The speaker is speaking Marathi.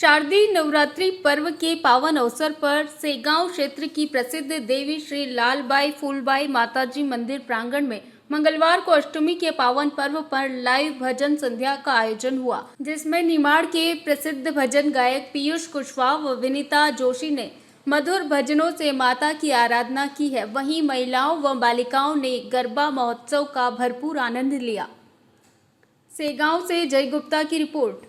शारदीय नवरात्रि पर्व के पावन अवसर पर सेगांव क्षेत्र की प्रसिद्ध देवी श्री लालबाई फूलबाई माताजी मंदिर प्रांगण में मंगलवार को अष्टमी के पावन पर्व पर लाइव भजन संध्या का आयोजन हुआ, जिसमें निमाड़ के प्रसिद्ध भजन गायक पीयूष कुशवाहा व विनीता जोशी ने मधुर भजनों से माता की आराधना की है। वहीं महिलाओं व बालिकाओं ने गरबा महोत्सव का भरपूर आनंद लिया। सेगांव से जय गुप्ता की रिपोर्ट।